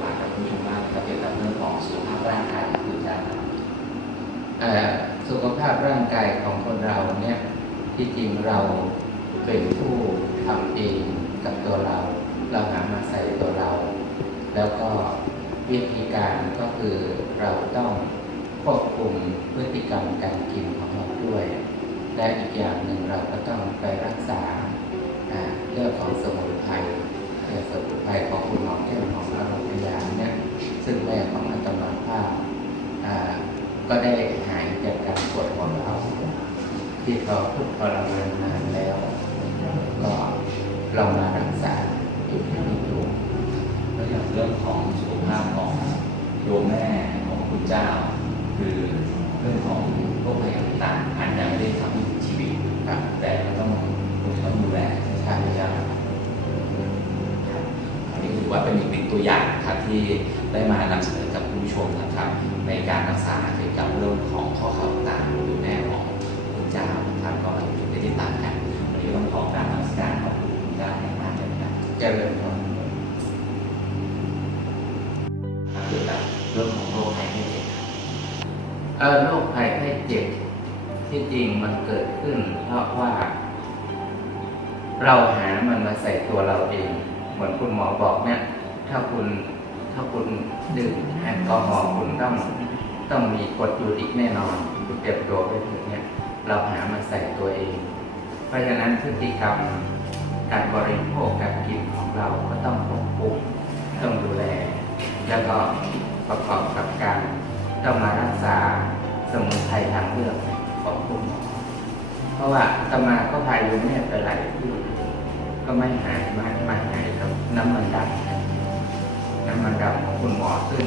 ฝากกับผู้ชมบ้างเกี่ยวกับเรื่องของสุขภาพร่างกายของคุณจาสุขภาพร่างกายของคนเราเนี่ยที่จริงเราเป็นผู้ทำเองกับตัวเรา เราหามาใส่ตัวเรา แล้วก็วิธีการก็คือเราต้องควบคุมพฤติกรรมการกินของเราด้วย และอีกอย่างหนึ่งเราก็ต้องไปรักษา เรื่องของสมุนไพรเรื่องสมุนไพรของคุณหมอแก้วของเราโรงพยาบาลเนี่ยซึ่งแม่ของอาตมาภาพก็ได้หายจากการปวดหัวเขาที่เขาทุกข์ทรมานนานแล้ว ก็เรามารักษาอยู่ที่นี่ดูแล้วอย่างเรื่องของสุขภาพของโยมแม่ของคุณเจ้า คือเรื่องของโรคภัยต่างๆอาจจะไม่ได้ทำให้ถึงชีวิต ครับ แต่ก็ต้องคุณต้องดูแลใช่ไหมครับครับ อันนี้ถือว่าเป็นอีกหนึ่งตัวอย่างนะครับที่ได้มานำเสนอกับคุณผู้ชมนะครับ ในการรักษาเกี่ยวกับเรื่องของข้อเข่าต่างหรือแม่ของคุณเจ้านะครับก็ได้ติดตามกันวันนี้ต้องขอการนมัสการขอบคุณคุณเจ้าอย่างมากเลยนะครับเจริญพรเกี่ยวกับเรื่องของโรคภัยไข้เจ็บเออโรคภัยไข้เจ็บที่จริงมันเกิดขึ้นเพราะว่า เราหามันมาใส่ตัวเราเอง เหมือนคุณหมอบอกเนี่ยถ้าคุณถ้าคุณดื่มแอลกอฮอล์คุณต้องต้องมีกรดยูริกแน่นอนคุณเตรียมตัวไว้ถึงเนี่ยเราหามาใส่ตัวเอง เพราะฉะนั้นพฤติกรรมการบริโภคการกินของเราก็ต้องควบคุมต้องดูแล แล้วก็ประกอบกับการต้องมารักษาสมุนไพรทางเลือกของคุณหมอเพราะว่าอาตมาก็พายุแม่ไปหลายที่ ก็ไม่หายไม่ไม่หายครับน้ำมันดำน้ำมันดำของคุณหมอซึ่ง